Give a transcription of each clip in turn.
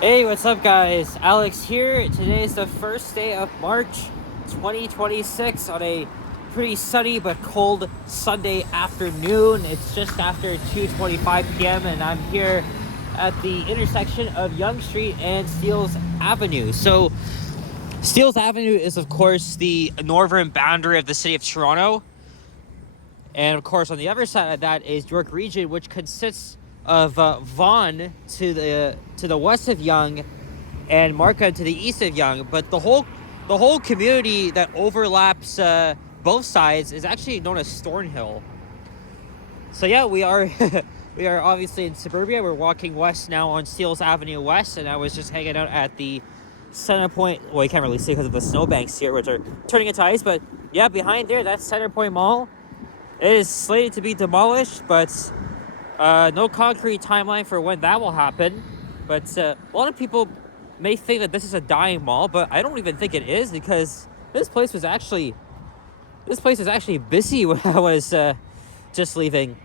Hey, what's up, guys? Alex here. Today is the first day of March 2026 on a pretty sunny but cold Sunday afternoon. It's just after 2:25 p.m. and I'm here at the intersection of Yonge Street and Steeles Avenue. So, Steeles Avenue is, of course, the northern boundary of the city of Toronto. And, of course, on the other side of that is York Region, which consists of Vaughan to the west of Yonge and Markham to the east of Yonge. But the whole community that overlaps both sides is actually known as Thornhill. So yeah, we are we are obviously in suburbia. We're walking west now on Steeles Avenue West, and I was just hanging out at the Centrepoint. Well, you can't really see because of the snowbanks here, which are turning into ice. But yeah, behind there, that's Centrepoint Mall. It is slated to be demolished, but no concrete timeline for when that will happen. But a lot of people may think that this is a dying mall, but I don't even think it is, because this place is actually busy when I was just leaving.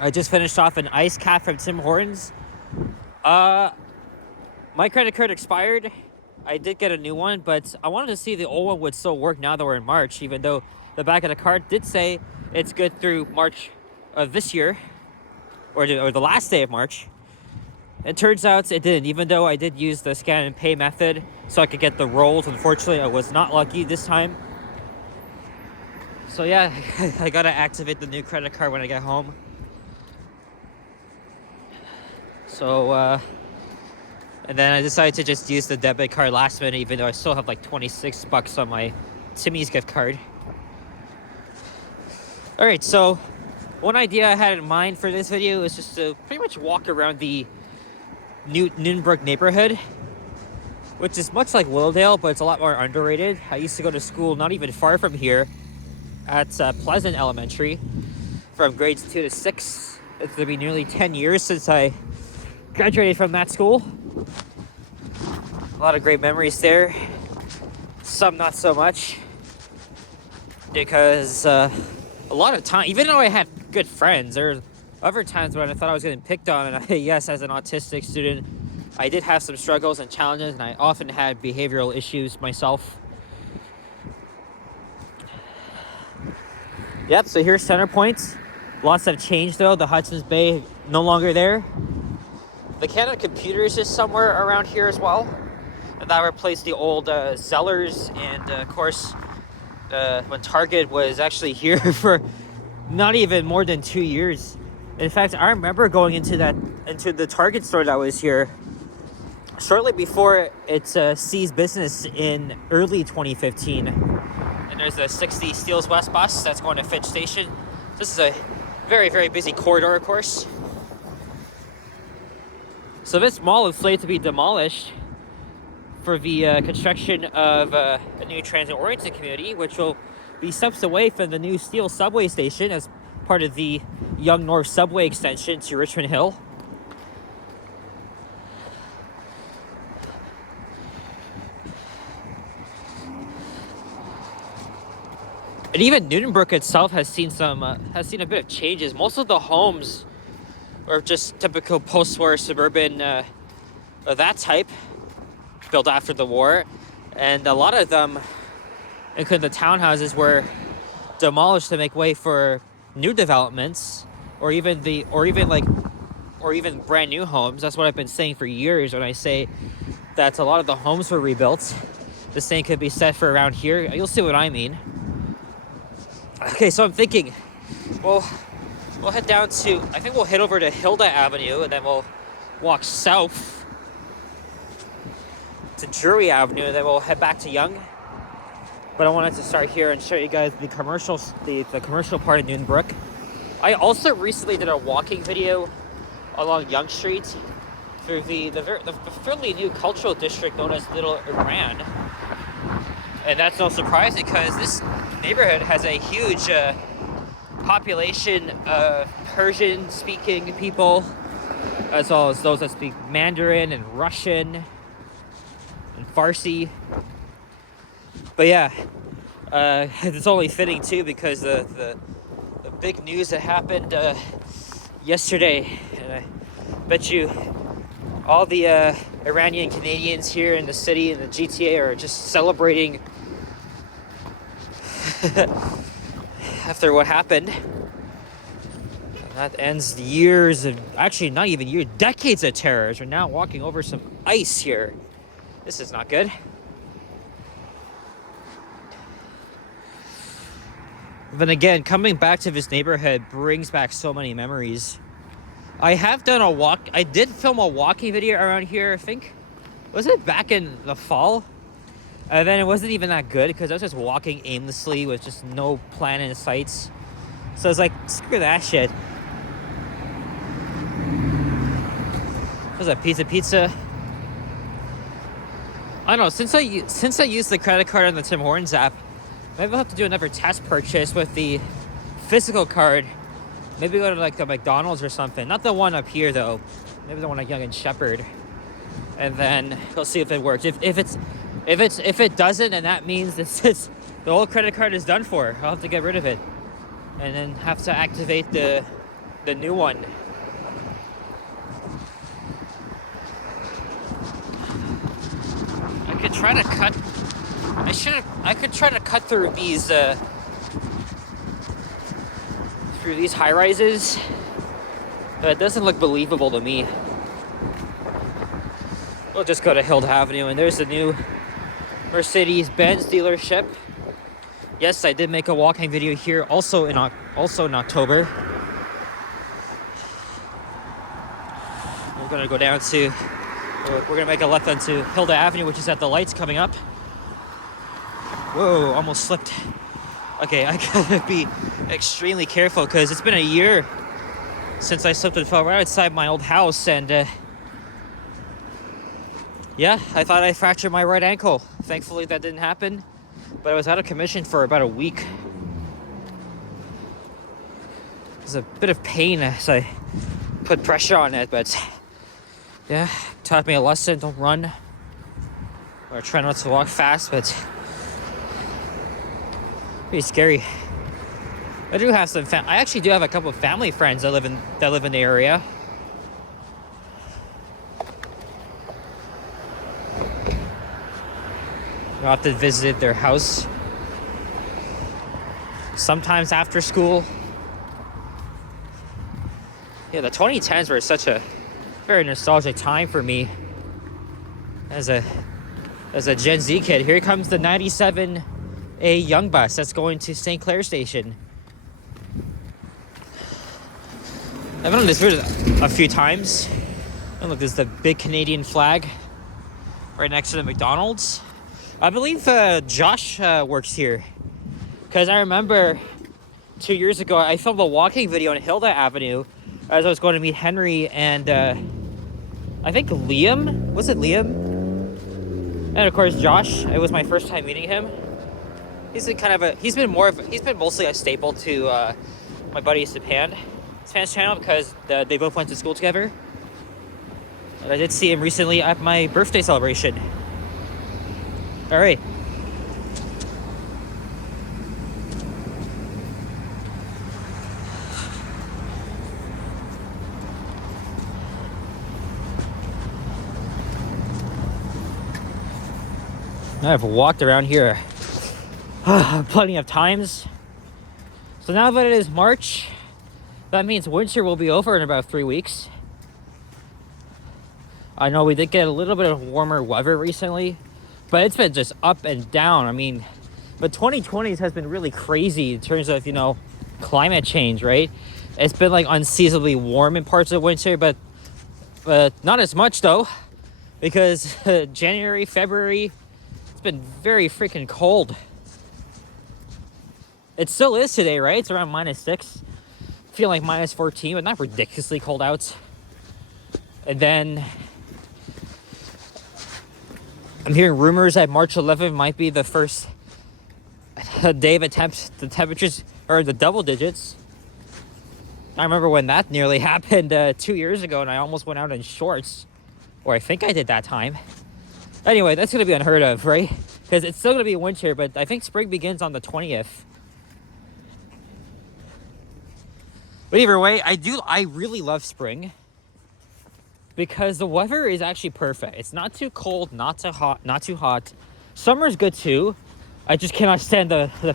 I just finished off an ice cap from Tim Hortons. My credit card expired. I did get a new one, but I wanted to see if the old one would still work now that we're in March, even though the back of the card did say it's good through March of this year, or the last day of March. It turns out it didn't, even though I did use the scan and pay method so I could get the rolls. Unfortunately, I was not lucky this time. So yeah, I gotta activate the new credit card when I get home. So, and then I decided to just use the debit card last minute, even though I still have like 26 bucks on my Timmy's gift card. All right, so one idea I had in mind for this video is just to pretty much walk around the Newtonbrook neighborhood, which is much like Willowdale, but it's a lot more underrated. I used to go to school not even far from here at Pleasant Elementary from grades 2 to 6. It's going to be nearly 10 years since I graduated from that school. A lot of great memories there. Some not so much, because a lot of time, even though I had good friends, there were other times when I thought I was getting picked on, and yes, as an autistic student, I did have some struggles and challenges, and I often had behavioral issues myself. Yep, so here's Centrepoint. Lots have changed though. The Hudson's Bay no longer there. The Canada Computers is somewhere around here as well. And that replaced the old Zellers, and of course, when Target was actually here for not even more than 2 years. In fact, I remember going into the Target store that was here shortly before it ceased business in early 2015. And there's a 60 Steeles West bus that's going to Fitch Station. This is a very, very busy corridor, of course. So this mall is slated to be demolished for the construction of a new transit-oriented community, which will be steps away from the new Steeles subway station as part of the Yonge North subway extension to Richmond Hill. And even Newtonbrook itself has seen a bit of changes. Most of the homes are just typical post-war suburban of that type, built after the war, and a lot of them, including the townhouses, were demolished to make way for new developments, or even brand new homes. That's what I've been saying for years when I say that a lot of the homes were rebuilt. The same could be said for around here. You'll see what I mean. Okay, so I'm thinking, we'll head down to, I think we'll head over to Hilda Avenue, and then we'll walk south to Drury Avenue, and then we'll head back to Yonge. But I wanted to start here and show you guys the commercial part of Newtonbrook. I also recently did a walking video along Yonge Street through the fairly new cultural district known as Little Iran. And that's no surprise, because this neighborhood has a huge population of Persian-speaking people, as well as those that speak Mandarin and Russian and Farsi. But yeah, it's only fitting too, because the big news that happened yesterday, and I bet you All the Iranian Canadians here in the city, in the GTA, are just celebrating after what happened. And that ends years of, actually not even years, decades of terrors. We're now walking over some ice here. This is not good. But again, coming back to this neighborhood brings back so many memories. I have done a walk. I did film a walking video around here, I think. Was it back in the fall? And then it wasn't even that good because I was just walking aimlessly with just no plan in sights. So I was like, screw that shit. There's a pizza. I don't know, since I used the credit card on the Tim Hortons app, maybe I'll have to do another test purchase with the physical card. Maybe go to like a McDonald's or something. Not the one up here though. Maybe the one at Yonge and Shepherd. And then we'll see if it works. If it doesn't, then that means it's the old credit card is done for. I'll have to get rid of it. And then have to activate the new one. I could try to cut through these high rises, but it doesn't look believable to me. We'll just go to Hilda Avenue, and there's the new Mercedes-Benz dealership. Yes, I did make a walking video here, also in October. We're gonna go down to. We're gonna make a left onto Hilda Avenue, which is at the lights coming up. Whoa, almost slipped. Okay, I gotta be extremely careful because it's been a year since I slipped and fell right outside my old house, and yeah, I thought I fractured my right ankle. Thankfully that didn't happen, but I was out of commission for about a week. There's a bit of pain as I put pressure on it, but yeah, taught me a lesson. Don't run, or try not to walk fast, but pretty scary. I do have some I actually do have a couple of family friends that live in the area. I often visit their house, sometimes after school. Yeah, the 2010s were such a very nostalgic time for me as a Gen Z kid. Here comes the 97 a young bus that's going to St. Clair Station. I've been on this route a few times. And look, there's the big Canadian flag right next to the McDonald's. I believe Josh works here, because I remember 2 years ago I filmed a walking video on Hilda Avenue as I was going to meet Henry and I think Liam. Was it Liam? And of course Josh. It was my first time meeting him. He's been mostly a staple to my buddy Sapan's channel because they both went to school together. And I did see him recently at my birthday celebration. All right. I've walked around here plenty of times. So now that it is March, that means winter will be over in about 3 weeks. I know we did get a little bit of warmer weather recently, but it's been just up and down. I mean, but 2020 has been really crazy in terms of, climate change, right? It's been like unseasonably warm in parts of winter, but not as much though, because January, February, it's been very freaking cold. It still is today, right? It's around -6. Feeling like -14, but not ridiculously cold out. And then I'm hearing rumors that March 11th might be the first day of the temperatures are the double digits. I remember when that nearly happened 2 years ago, and I almost went out in shorts, or I think I did that time. Anyway, that's gonna be unheard of, right? Because it's still gonna be winter, but I think spring begins on the 20th. But either way, I really love spring. because the weather is actually perfect. It's not too cold, not too hot, not too hot. Summer's good too. I just cannot stand the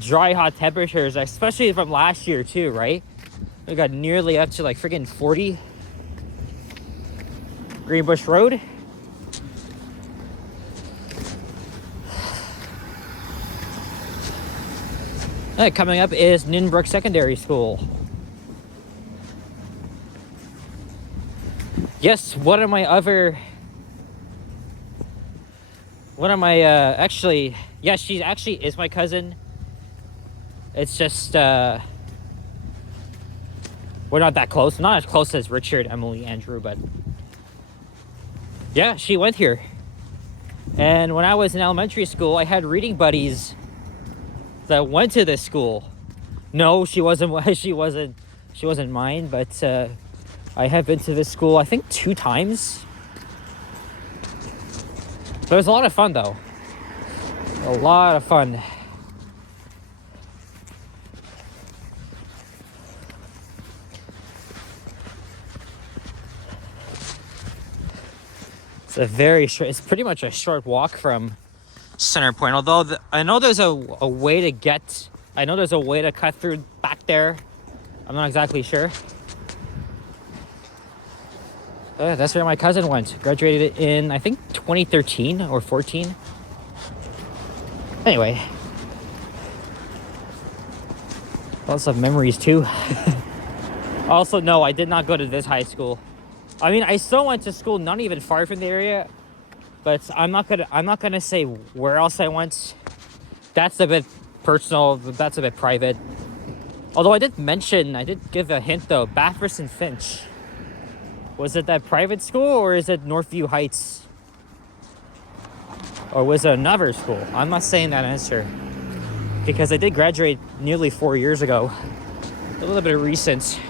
dry, hot temperatures, especially from last year too, right? We got nearly up to like freaking 40. Greenbush Road. Coming up is Newtonbrook Secondary School. Yes, one of my actually, yes, she actually is my cousin. It's just, we're not that close. Not as close as Richard, Emily, Andrew, but yeah, she went here. And when I was in elementary school, I had reading buddies that went to this school. No, she wasn't she wasn't mine, but I have been to this school I think 2 times. But it was a lot of fun though. A lot of fun. It's pretty much a short walk from Center Point. Although I know there's a way to cut through back there. I'm not exactly sure. That's where my cousin went. Graduated in, I think, 2013 or 14. Anyway. Lots of memories too. Also, no, I did not go to this high school. I mean, I still went to school not even far from the area, but I'm not gonna say where else I went. That's a bit personal. That's a bit private. Although I did give a hint though. Bathurst and Finch. Was it that private school or is it Northview Heights? Or was it another school? I'm not saying that answer because I did graduate nearly 4 years ago. A little bit recent.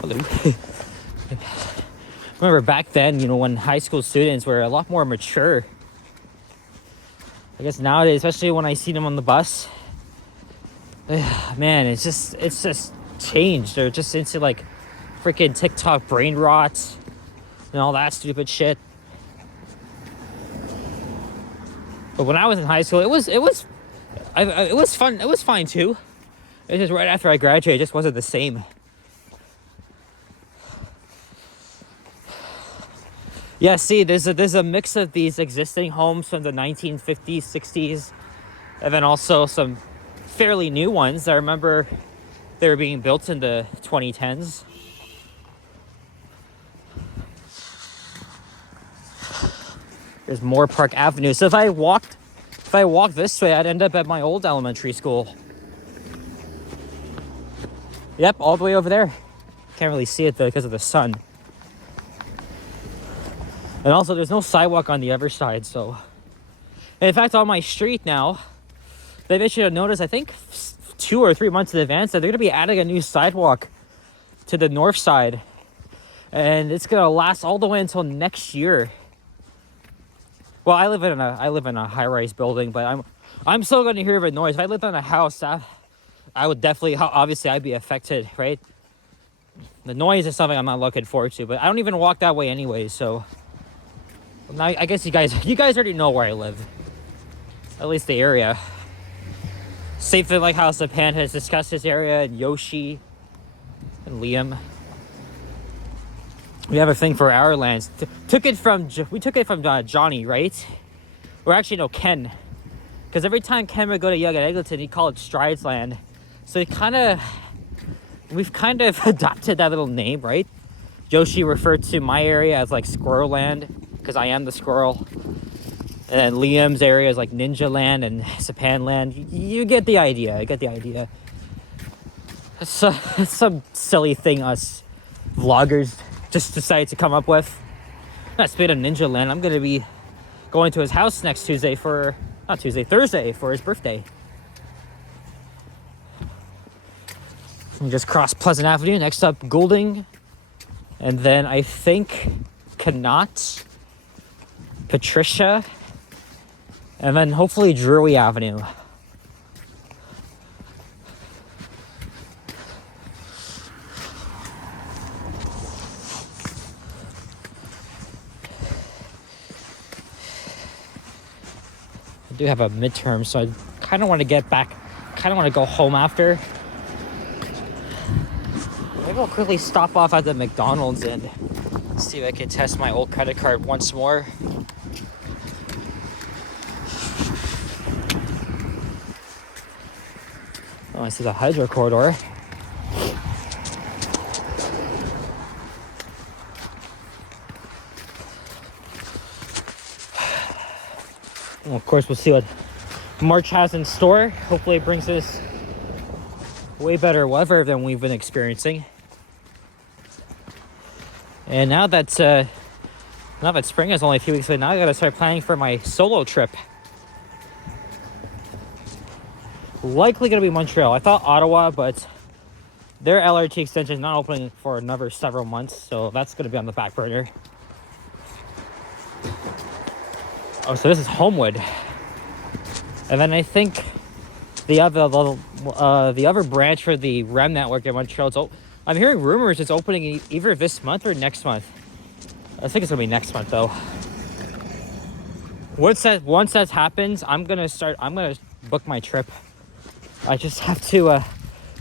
Hello. Remember back then, when high school students were a lot more mature. I guess nowadays, especially when I see them on the bus, man, it's just changed. They're just into like freaking TikTok brain rot and all that stupid shit. But when I was in high school, it was fun. It was fine too. It's just right after I graduated, it just wasn't the same. Yeah, see, there's a mix of these existing homes from the 1950s, 60s, and then also some fairly new ones. I remember they were being built in the 2010s. There's Moore Park Avenue. So if I walked this way, I'd end up at my old elementary school. Yep, all the way over there. Can't really see it though because of the sun. And also, there's no sidewalk on the other side, so... And in fact, on my street now, they've issued a notice, I think, 2 or 3 months in advance, that they're going to be adding a new sidewalk to the north side. And it's going to last all the way until next year. Well, I live in a high-rise building, but I'm still going to hear the noise. If I lived in a house, I would definitely... Obviously, I'd be affected, right? The noise is something I'm not looking forward to, but I don't even walk that way anyway, so... I guess you guys already know where I live. At least the area. Same thing like how Sapan has discussed this area, and Yoshi and Liam. We have a thing for our lands. We took it from Johnny, right? Or actually no, Ken. Because every time Ken would go to Yonge and Eglinton, he'd call it Strides Land. So we've kind of adopted that little name, right? Yoshi referred to my area as like Squirrel Land, because I am the squirrel. And then Liam's area is like Ninja Land and Sapan Land. You get the idea. It's some silly thing us vloggers just decided to come up with. Not speaking of Ninja Land, I'm going to be going to his house next Thursday for his birthday. We just cross Pleasant Avenue. Next up, Goulding. And then I think Connaught, Patricia, and then hopefully Drury Avenue. I do have a midterm, so I kind of want to get back, kind of want to go home after. Maybe I'll quickly stop off at the McDonald's and see if I can test my old credit card once more. Oh, I see the hydro corridor. Well, of course, we'll see what March has in store. Hopefully it brings us way better weather than we've been experiencing. And now that spring is only a few weeks away, now I gotta start planning for my solo trip. Likely gonna be Montreal. I thought Ottawa, but their LRT extension is not opening for another several months, so that's gonna be on the back burner. Oh, so this is Homewood, and then I think the other branch for the REM network in Montreal. I'm hearing rumors it's opening either this month or next month. I think it's gonna be next month though. Once that happens, I'm gonna book my trip. I just have to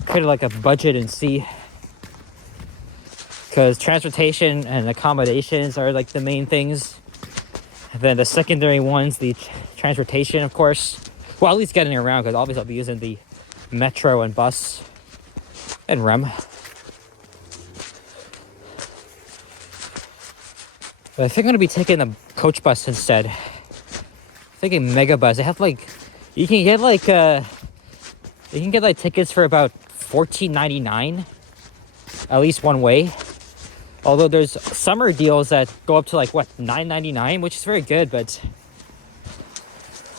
create like a budget and see, because transportation and accommodations are like the main things. And then the secondary ones, the transportation, of course. Well, at least getting around, because obviously I'll be using the metro and bus and REM. But I think I'm gonna be taking the coach bus instead. I'm thinking mega bus. They have like, you can get like tickets for about $14.99, at least one way. Although there's summer deals that go up to like what, $9.99, which is very good. But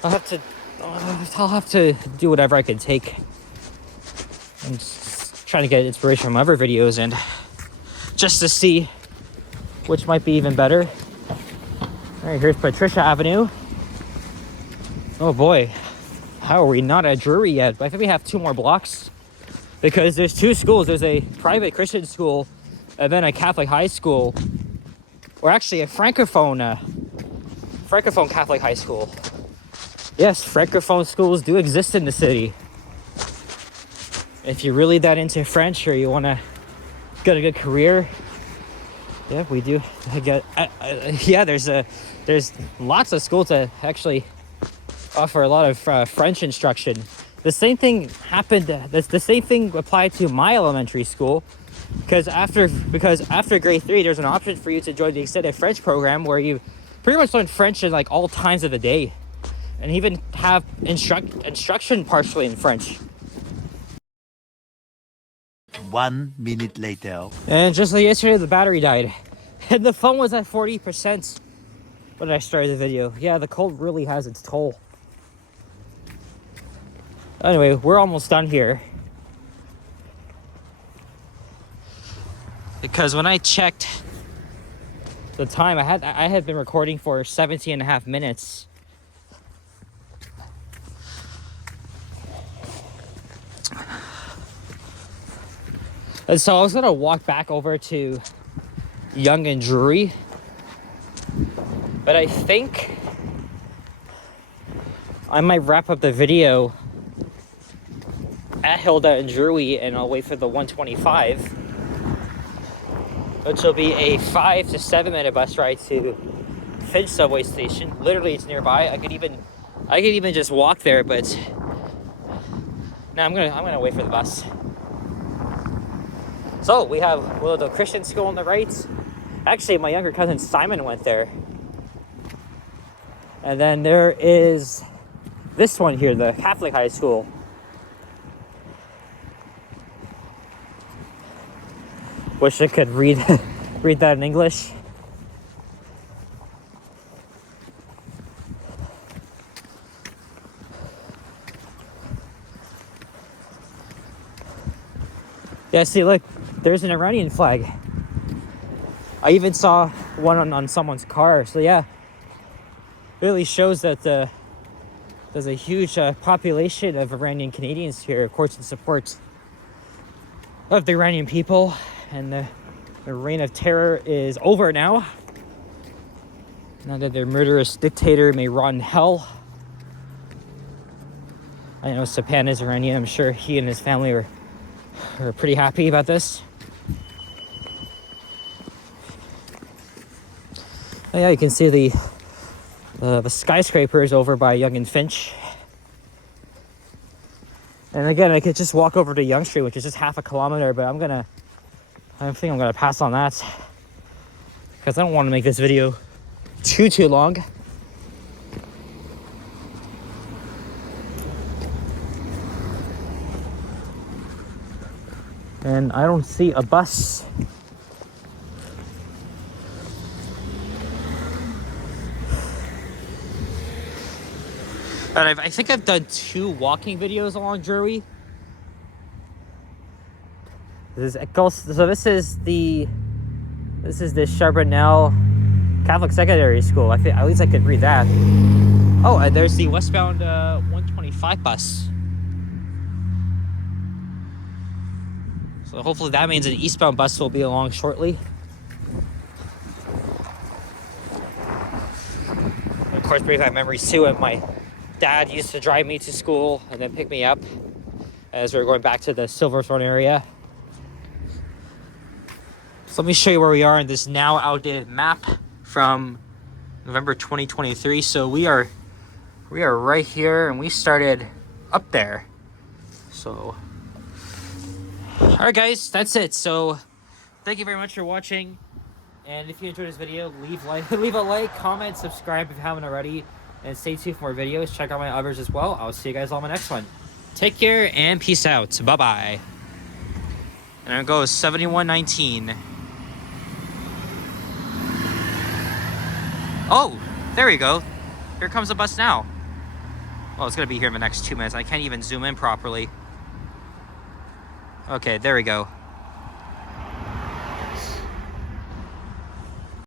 I'll have to do whatever I can take. I'm just trying to get inspiration from other videos and just to see which might be even better. All right, here's Patricia Avenue. Oh boy, how are we not at Drury yet? But I think we have 2 more blocks, because there's 2 schools. There's a private Christian school and then a Catholic high school, or actually a Francophone Catholic high school. Yes, Francophone schools do exist in the city. If you're really that into French or you want to get a good career, yeah, we do. There's lots of schools that actually offer a lot of French instruction. The same thing happened. The same thing applied to my elementary school, because after grade 3, there's an option for you to join the extended French program, where you pretty much learn French in like all times of the day, and even have instruction partially in French. 1 minute later. And just like yesterday, the battery died, and the phone was at 40% when I started the video. Yeah, the cold really has its toll. Anyway, we're almost done here. Because when I checked the time, I had been recording for 17 and a half minutes. And so I was gonna walk back over to Yonge and Drury, but I think I might wrap up the video at Hilda and Drury, and I'll wait for the 125, which will be a 5 to 7 minute bus ride to Finch subway station. Literally, it's nearby. I could even just walk there, but no, I'm gonna wait for the bus. So we have the Christian school on the right. Actually, my younger cousin Simon went there. And then there is this one here, the Catholic high school. Wish I could read that in English. Yeah, see, look, there's an Iranian flag. I even saw one on someone's car. So yeah, really shows that there's a huge population of Iranian Canadians here, of course, in support of the Iranian people. And the reign of terror is over now. Now that their murderous dictator may rot in hell. I know Sapan is Iranian. I'm sure he and his family are pretty happy about this. Oh yeah, you can see the skyscrapers over by Yonge and Finch. And again, I could just walk over to Yonge Street, which is just half a kilometer, but I think I'm gonna pass on that because I don't want to make this video too long. And I don't see a bus. And I think I've done 2 walking videos along Drury. This is the Charbonnel Catholic Secondary School. I think at least I could read that. Oh, and there's the westbound 125 bus. So hopefully that means an eastbound bus will be along shortly. And of course, brings back memories too of my dad used to drive me to school and then pick me up as we were going back to the Silverthorne area. So let me show you where we are in this now outdated map from November 2023. So we are right here, and we started up there. So all right guys, that's it. So thank you very much for watching, and if you enjoyed this video, leave a like, comment, subscribe if you haven't already, and stay tuned for more videos. Check out my others as well. I'll see you guys on my next one. Take care and peace out. Bye bye. And there goes 7119. Oh, there we go. Here comes the bus now. Oh, it's gonna be here in the next 2 minutes. I can't even zoom in properly. Okay, there we go.